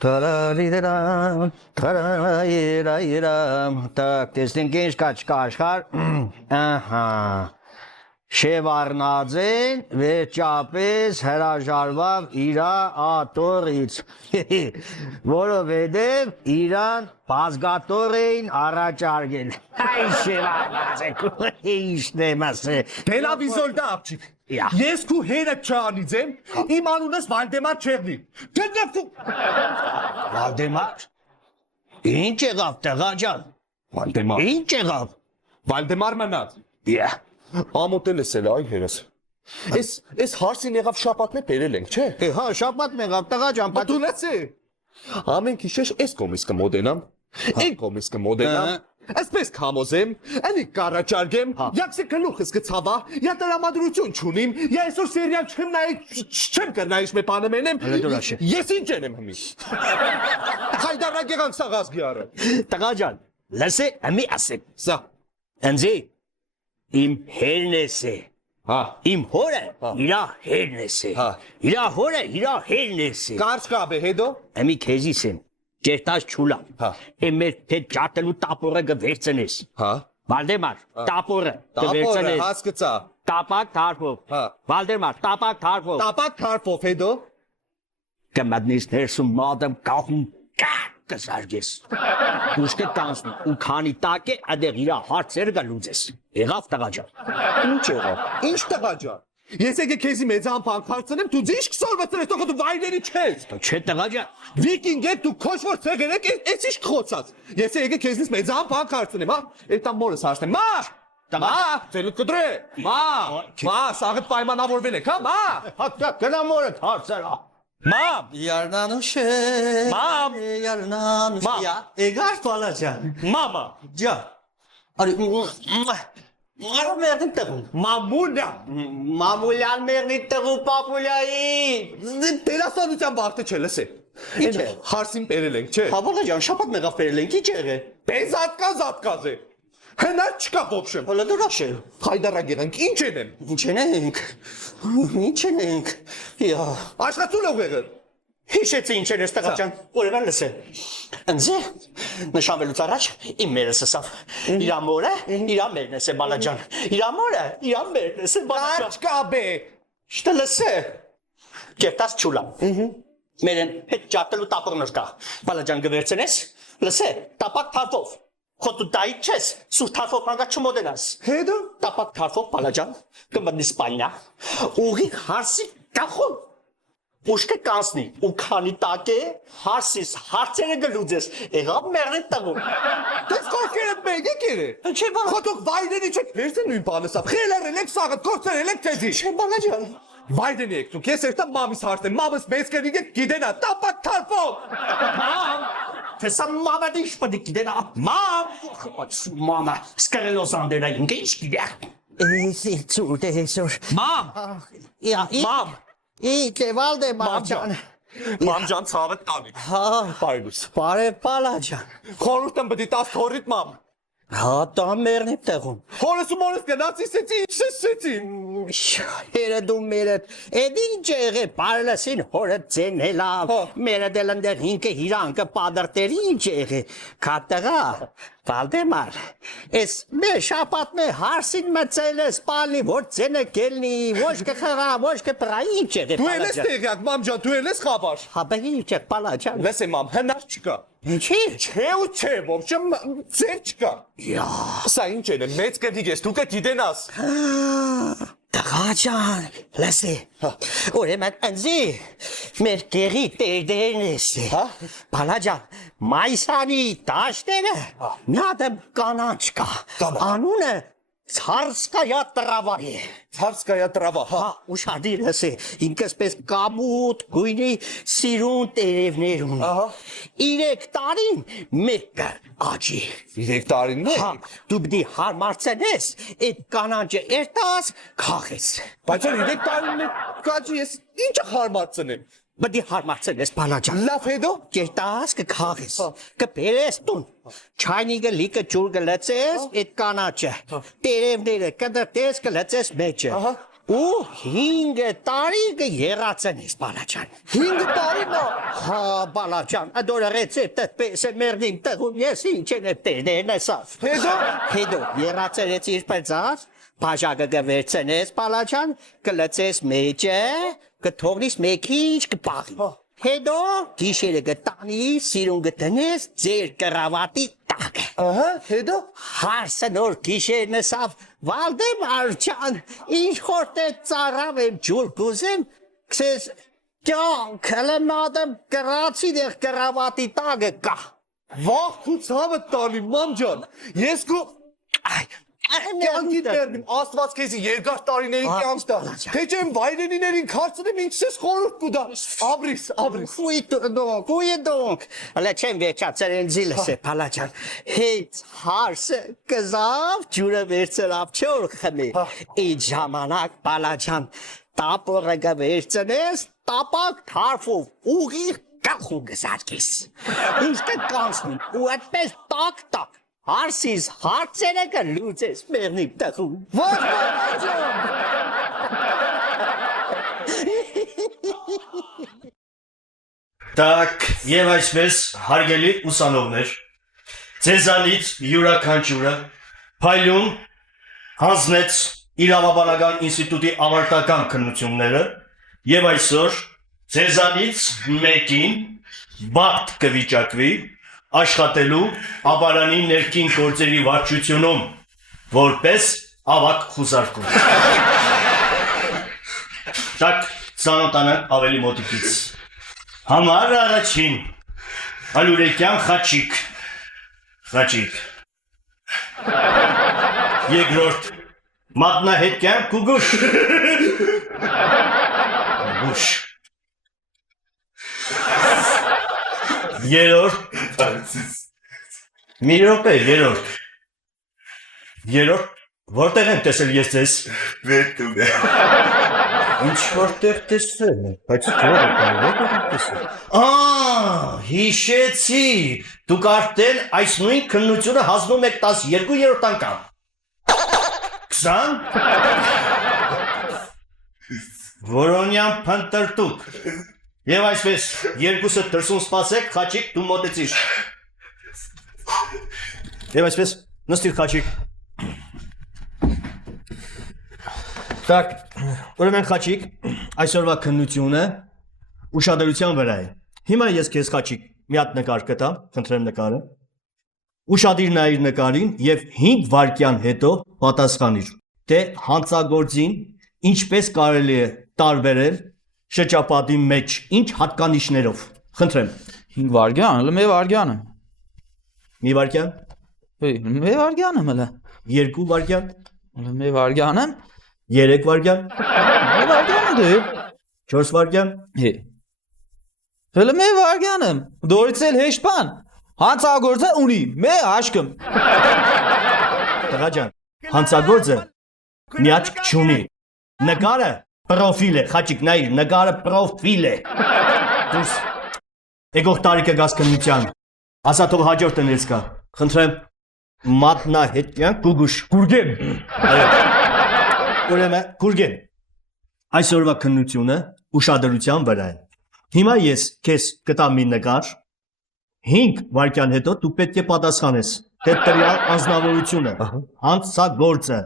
Tarariram, tararayram. Tak, testin genç kaç kaşkar. Aha. Շևարնաձեն վերջապես հրաժարվավ իրա ատորից, որովհետև իրան բազգատոր էին առաջարկել։ Այ Շևարնաձեն, իշն եմ ասել։ Տելավիզոր դա աղջիկ։ Ես քու հերը չանից եմ, իմ անունս Վալդեմար Չեղնի։ Գնացու։ Վալդեմար։ Ինչ եղավ տղա ջան։ Վալդեմար։ Ինչ եղավ։ Վալդեմար մնաց։ Yeah. Ամոթել ես էլ այ հերս։ Էս հարսին եղավ շապատն է բերել ենք, չէ։ Հա, շապատ մեղավ տղա ջան, Դու լացի։ Ամեն քիշեշ էս կոմիս կմոդենամ։ Այն կոմիս կմոդենամ։ Այսպես կհամոզեմ, անի կառաջարկեմ, յակսի գլուխս կցավա, յա տրամադրություն չունիմ, յա այսօր սերիալ չեմ նայ, չեմ կրնայ իշխ բանը մենեմ։ Ես ինչ եմ հիմի։ Հայդարակ եղանք սաղազգի առը։ Տղա ջան, լսե, ամի ասեմ։ Սա։ Ընձի իմ հերնես է։ Հա։ Իմ հորը իրա հերնես է։ Հա։ Իրա հորը իրա հերնես է։ Կարճ կապ է հետո։ Ամի քեզիս եմ։ Ջերտած չուլա։ Հա։ Էմեր թե ճատելու տապորը գվերցնես։ Հա։ Վալդեմար, տապորը Տապորը գվերցնես։ հասկացա։ Տապակ թարփով։ Հա։ Վալդեմար, տապակ թարփով։ Տապակ թարփով հետո։ Կմատնես ներսում մադամ կախում կզարգես։ Ուշքը կանցնի ու քանի տակ է այդեղ իրա հարցերը գլուծես։ Եղավ տղա ջան։ Ինչ եղավ։ Ինչ տղա ջան։ Ես եկե քեզի մեծ ամփան քարցնեմ, դու ինչ կսորվեցրես, թող դու վայրերի չես։ Չէ տղա ջան։ Վիկինգ եք դու քոշվոր ցեղեր եք, էս ինչ կխոցած։ Ես եկե քեզնից մեծ ամփան քարցնեմ, հա։ Էտա մորս հարցնեմ։ Մա։ Տղա, ծելուտ կդրե։ Մա, սաղդ պայմանավորվել եք, հա, մա։ Հա, գնա մորը հարցերա։ Մամ, Yarnanuşe. Mam. Yarnanuş. Mam. Ya, egar falacan. մամա։ Ya. Ari. Ara merdim tagun. Մամուլա։ Mamulyan merdim tagun papulay. Դերասանության բախտը չէ, լսե։ Ինչ է։ Հարսին բերել ենք, չէ։ Հավալաcan şapat meğaf verilen ki çere. Բեզատկազ է։ Հնա չկա ոբշեմ։ Hala duraşe. Հայդարակ եղանք, ինչ են։ İçenek. İçenek. Ya. Աշխատում եք եղել։ Hiç etsi içenes takacan. Oraya ben lise. Enze. Nişan velut araç. İmmerese saf. İramore. İrammernese balacan. İramore. İrammernese balacan. Կարճ կապ է։ İşte lise. Keftas çulam. Meren hep çatelu tapırnır ka. Balacan güverciniz. Lise. Tapak tartov. Kotu dayıçes. Su tartov panga çumodenas. Հետո։ Tapak tartov balacan. Kımban İspanya. Uği harsi kahun. Ușcă cansni, ucani take, harsis, harțele găluțes, era mernet tagu. Դες կողքեր եք մեկ եկերը։ Ce bana? Խոտոք վայրենի չեք վերցեն նույն բանը սա։ Խելարել եք սաղդ, կործել եք թեզի։ Ce balacan? Վայրենի եք դուք, ես երտա մամիս հարցեմ, մամս մեծ կերիկ եք գիդենա, տապակ թարփով։ Մամ, Te sam mama de işpadik gidena. մամ, Mama, scarelosande la ingeç gider. մամ, Ya, մամ, İyi Valdemar can. մամ ջան ցավդ տանի։ Ha, Բայրուս։ pare palacan. Խորհուրդ եմ պետք է տաս թորիդ մամ։ Ha, tam mernet tagun. Հորս ու մորս գնաց իսեցի, իսեցի։ Heredum meret. Edince parlasin horetzen hela. Meredelende hinke hiranke padırterince. Kataga. Valdemar. Es me şapat me harsin metzeles pali vortsene kelni. Voşke khara, voşke praince. Դու ելես տեղյակ, մամ ջան, դու ելես խաբար։ Habeyice palacan. Լսե մամ, հնար չկա։ Ինչի՞։ Չէ ու չէ, ոբշեմ ձեր չկա։ Ya. Սա ինչ է, մեծ կդիկ ես, դու կգիտենաս։ Takacan. Lesi. Oremen enzi. Merkeri teydenesi. Ha? Palacan. Maysani taşdene. Nadem kanançka. Tamam. Anune. Sarskaya travari. Ցավսկայա տրավա, հա։ Ha, uşadilesi. İnkespes kabut, guyni, sirun terevnerun. Aha. İrek tarin, mekke acı. 3 տարին է։ Ha, dubdi harmarsenes, et kanancı ertas, kahis. Բայց որ 3 տարին է, կաճի ես ինչը հարմարցնեմ։ Badi harmarsenes palacan. Լավ հետո։ Gertas ke kahis. Ke perestun. Çaynige like çurge letzes, et kanancı. Terevnere kadar tez ke letzes meçe. Aha. ու 5 տարի կերացեն ես բալաջան։ 5 տարի նա։ Հա բալաջան, ադորա ռեցեպտը պես է մերդիմ տղում ես ինչ են տերն էսավ։ Հետո երացերեց իր պերձած, բաժակը կվերցնես բալաջան, կլծես մեջը, կթողնիս մեքիչ կպաղի։ Հետո գիշերը կտանի, սիրուն կտնես ձեր կրավատի տակը։ Ահա, հետո Հարսը նոր գիշերն էսավ, Վալդեմար ջան, ինչ խորտ է ծարավ եմ ջուլ գուզեմ, քսես կյանք, հլմադեմ կրացի դեղ կրավատի տակը կա։ վախ ու ցավը տանի մամ ջան։ Ես քո կյանքի տերնիմ, Աստված քեզի երկար տարիների կյանք տա։ Թե չեմ վայրենիներին քարցնեմ ինչ ես խորհուրդ կուտա։ Աբրիս։ Կույդոնք, հլը չեմ վերջացել են զիլս է պալաջան, հետ հարսը կզավ ջուրը վերցրավ չոր խմի, իջ ժամանակ պալաջան, տապորը գվերցնես, տապակ թարվով ուղիղ կախու գզարկես, ինչ կկանցնում ու այդպես տակ, հարսիս հարցերը կլուծես մեղնիմ տխում, Ված բալաջան։ Так, եւ այսպես հարգելի ուսանողներ, ձեզանից յուրաքանչյուրը փայլուն հանձնեց իրավաբանական ինստիտուտի ավարտական քննությունները եւ այսօր ձեզանից մեկին բախտ կվիճակվի աշխատելու Աբարանի ներքին գործերի վարչությունում որպես ավագ խուզարկում։ Так, ծանոթանանք ավելի մոտիկից։ Համար առաջին Ալուրեկյան Խաչիկ Երկրորդ Մատնահետյան Կուգուշ Երրորդ մի րոպե, երրորդ որտեղ եմ տեսել ես ձեզ։ Վերտում է։ Ինչ որտեղ տեսել է, բայց որտեղ եմ տեսել։ Հիշեցի, դուք արդեն այս նույն քննությունը հանձնում եք 12-րդ անգամ։ 20 Որոնյան փնտրտուք։ Եվ այսպես, երկուսը դրսում սպասեք, Խաչիկ, դու մոտեցիր։ Եվ այսպես, նստիր Խաչիկ։ Так, ուրեմն Խաչիկ, այսօրվա քննությունը ուշադրության վրա է։ Հիմա ես քեզ Խաչիկ մի հատ նկար կտամ, խնդրեմ նկարը։ Ուշադիր նայիր նկարին եւ 5 վայրկյան հետո պատասխանիր, թե հանցագործին ինչպես կարելի է տարբերել շրջապատի մեջ ինչ հատկանիշներով։ Խնդրեմ։ 5 վայրկյան, հələ մի վայրկյանը։ Մի վայրկյան, Մի վայրկյանը հələ։ 2 վայրկյան, Հələ մի վայրկյանը։ 3 վայրկյան, Մի վայրկյանը դե։ 4 վայրկյան, Հələ մի վայրկյանը։ Դորից էլ հեշտ բան։ Հանցագործը ունի մի հաշկում։ տղա ջան, հանցագործը մի աչք չունի։ Նկարը պրոֆիլ է, Խաչիկ, նայիր, նկարը պրոֆիլ է։ Դուրս եկող տարիքը գազ քննության։ Ասա թող հաջորդը ներս գա։ Խնդրեմ, Մատնահետյան Կուգուշ, Գուրգեն։ Ուրեմն, Գուրգեն։ Այսօրվա քննությունը ուշադրության վրա է։ Հիմա ես քեզ կտամ մի նկար։ 5 վայրկյան հետո դու պետք է պատասխանես, թե տվյալ անձնավորությունը, հանցագործը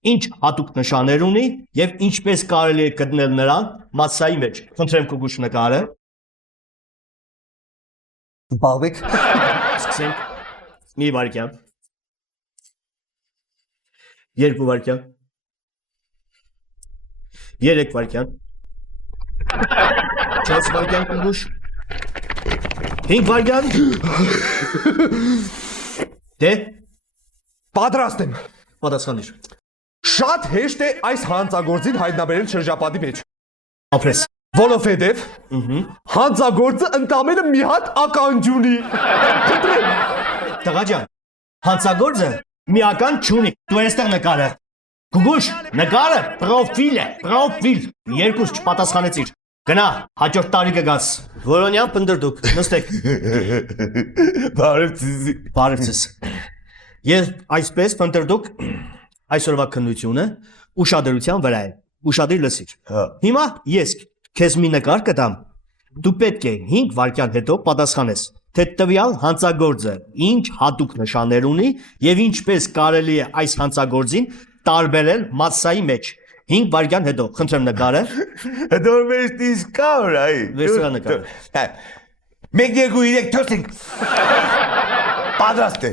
ինչ հատուկ նշաններ ունի եւ ինչպես կարելի է գտնել նրան մասսայի մեջ։ Խնդրեմ Կուգուշ նկարը։ Բավեք։ Սկսենք։ Մի վայրկյան։ 2 վայրկյան։ 3 վայրկյան։ 4 վայրկյան Կուգուշ։ 5 վայրկյան։ Դե Պատրաստ եմ։ պատասխանիր։ Շատ հեշտ է այս հանցագործին հայտնաբերել շրջապատի մեջ։ Ապրես։ Որովհետև հանցագործը ընդամենը մի հատ ականջ ունի։ Տղա ջան, հանցագործը միական չունի։ Դու այստեղ նկարը։ Գուգուշ, նկարը պրոֆիլ է, պրոֆիլ։ Երկուս չպատասխանեցիր։ Գնա, հաջորդ տարի կգաս։ Որոնյան փնդրդուք, նստեք։ Բարև ձեզ։ Բարև ձեզ։ Ես այսպես փնդրդուք այսօրվա քննությունը ուշադրության վրա է։ ուշադիր լսիր։ Հիմա ես քեզ մի նկար կտամ։ Դու պետք է 5 վայրկյան հետո պատասխանես, թե տվյալ հանցագործը ինչ հատուկ նշաններ ունի եւ ինչպես կարելի է այս հանցագործին տարբերել massայի մեջ։ 5 վայրկյան հետո, խնդրեմ նկարը։ Դորմեշտ ինչ կա օրայ։ Վերցրա նկարը։ 1 2 3 4 Պատրաստ է։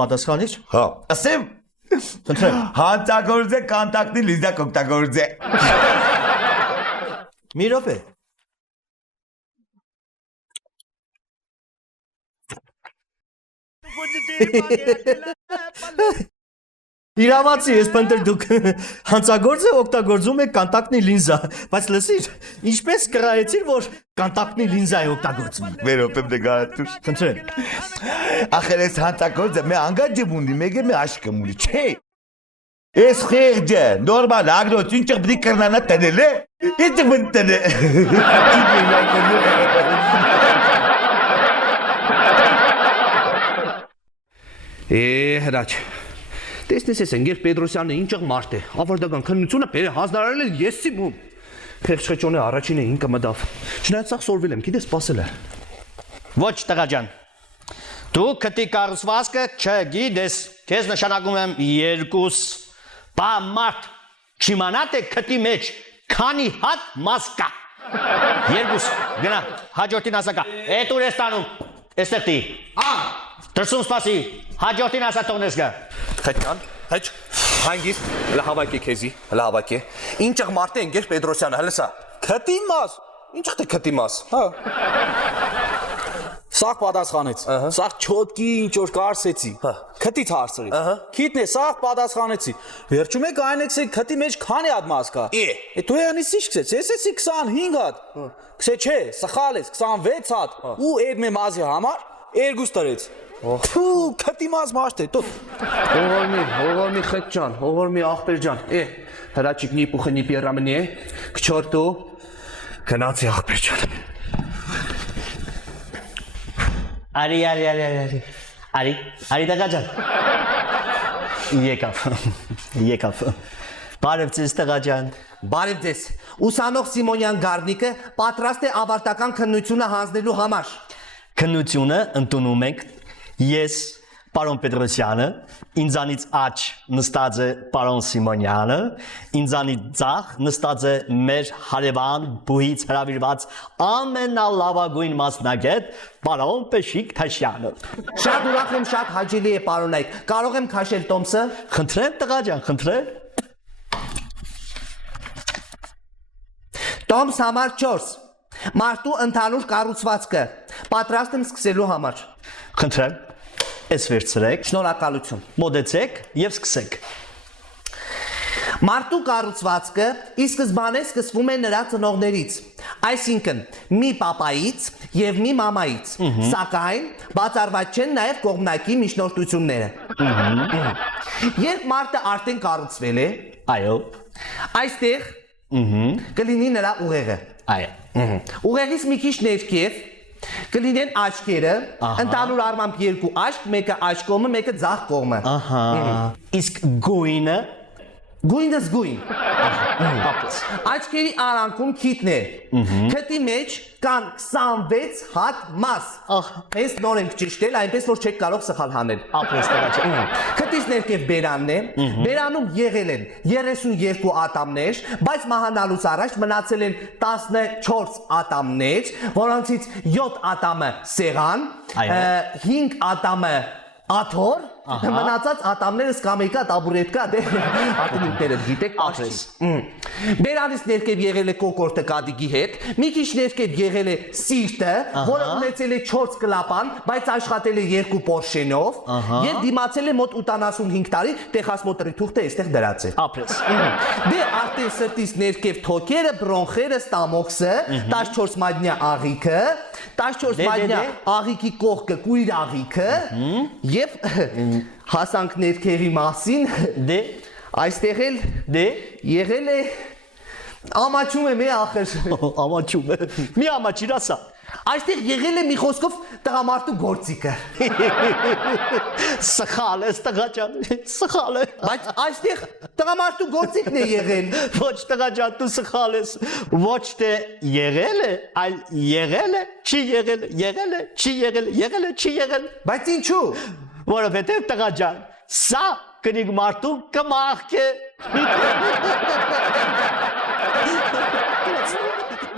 Պատասխանիր։ Հա։ Ասեմ։ Խնդրեմ։ Հանցագործը կոնտակտի լիզա կօգտագործե։ Մի րոպե։ Իրավացի ես փնտրել դուք հանցագործը օգտագործում է կոնտակտի լինզա, բայց լսիր, ինչպես կրայեցիր, որ կոնտակտի լինզա է օգտագործում։ Վերոպեմ դգարատուր։ Խնդրեմ։ Ախր ես հանցագործը մե անգաջեմ ունի, մեգե մե աշկը ունի, չէ։ Ես խեղճը, նորմալ ագնոց ինչ պետք է կրնանա տնել է։ Ինչ մտնել է։ Հրաչ։ Տեսնես ես ընկեր Պետրոսյանը ինչեղ մարդ է, ավարտական քննությունը բերը հանձնարարել է ես սիմում։ Խեղճ-խեճոնը առաջինը ինքը մտավ։ Չնայած սաղ սորվել եմ, գիտես սպասել է։ Ոչ տղա ջան։ Դու քտի կառուցվածքը չգիտես։ Քեզ նշանակում եմ 2 բա մարդ չիմանա թե քտի մեջ քանի հատ մաս կա։ 2 գնա հաջորդին ասակա։ Էդ ուր ես տանում։ Էստեղ տի։ Դրսում սպասի։ Հաջորդին ասա թողնես գա։ Խեճան, հեչ, հանգիստ, հլա հավաքի քեզի, հլա հավաքի։ Ինչեղ մարդ է ընկեր Պետրոսյանը, հլսա։ Քտի մաս։ Ինչեղ թե քտի մաս։ Հա։ Սաղ պատասխանեց։ Սաղ չոտկի ինչ որ կարսեցի։ Քտից հարցրի։ Քիթն է սաղ պատասխանեցի։ Վերջում եք այն եք քտի մեջ քանի հատ մաս կա։ Դու յանից ի՞նչ քսեց։ Ես էսի 25 հատ։ Քսե չէ, սխալ ես 26 հատ։ Ու այդ մե մազի համար 2 տրեց։ Թու քտի մաս մաշտ է, տոտ։ Հողորմի խեճան, հողորմի աղբեր ջան։ Հրաչիկնի պուխնի պիռամնի է, քչորտու, գնացի աղբեր ջան։ Արի տղա ջան։ Եկավ։ Բարև ձեզ տղա ջան։ Բարև ձեզ։ Ուսանող Սիմոնյան Գառնիկը պատրաստ է ավարտական քննությունը հանձնելու համար։ Քննությունը ընդունում ենք ես պարոն Պետրոսյանը, ինձանից աջ նստած է պարոն Սիմոնյանը, ինձանից ձախ նստած է մեր հարևան բուհից հրավիրված ամենալավագույն մասնագետ պարոն Պեշիկ Թաշյանը։ Շատ ուրախ եմ, շատ հաճելի է պարոնայք։ Կարող եմ քաշել տոմսը։ Խնդրեմ տղա ջան, խնդրեմ։ Տոմս համար 4։ Մարդու ընդհանուր կառուցվածքը։ Պատրաստ եմ սկսելու համար։ Խնդրեմ։ Էս վերցրեք։ Շնորհակալություն։ Մոտեցեք եւ սկսեք։ Մարդու կառուցվածքը ի սկզբանե սկսվում է նրա ծնողներից, այսինքն մի պապայից եւ մի մամայից, սակայն բացառված չեն նաեւ կողմնակի միջնորդությունները։ Երբ մարդը արդեն կառուցվել է, Այո։ այստեղ կլինի նրա ուղեղը։ Այո։ Ուղեղից մի քիչ ներքև կլինեն աչքերը, ընդհանուր առմամբ 2 աչք, մեկը աջ կողմը, մեկը ձախ կողմը։ Ահա։ Իսկ գույնը Գույնը զգույն։ Աչքերի արանքում քիթն է։ Քթի մեջ կան 26 հատ մաս։ Ես նոր ենք ճիշտել, այնպես որ չեք կարող սխալ հանել։ ապրես տղա ջան։ Քթից ներքև բերանն է։ Բերանում եղել են 32 ատամներ, բայց մահանալուց առաջ մնացել են 14 ատամներ, որոնցից 7 ատամը սեղան, 5 ատամը աթոռ, մնացած ատամները սկամեյկա, տաբուրետկա, դե արդեն ինքները գիտեք ապրես։ Բերանից ներքև եղել է կոկորտը կադիգի հետ, մի քիչ ներքև եղել է սիրտը, որը ունեցել է 4 կլապան, բայց աշխատել է 2 պորշենով եւ դիմացել է մոտ 85 տարի, տեխասմոտրի թուղթը այստեղ դրած է։ Ապրես։ Դե արդեն սրտից ներքև թոքերը, բրոնխերը, ստամոքսը, 14 մատնյա աղիքը, 14 մատնյա աղիքի կողքը կույր աղիքը եւ հասանք ներքևի մասին, Դե այստեղ էլ դե եղել է ամաչում է մի ախր։ ամաչում է։ Մի ամաչիր ասա։ Այստեղ եղել է մի խոսքով տղամարդու գործիքը։ Սխալ ես տղա ջան, սխալ է։ Բայց այստեղ տղամարդու գործիքն է եղել։ Ոչ տղա ջան, դու սխալ ես։ Ոչ թե եղել է, այլ եղել է, չի եղել, եղել է, չի եղել, եղել է, չի եղել։ Բայց ինչու։ Որովհետև տղա ջան, սա կնիկ մարդու կմախք է։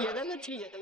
Եղել է, չի եղել։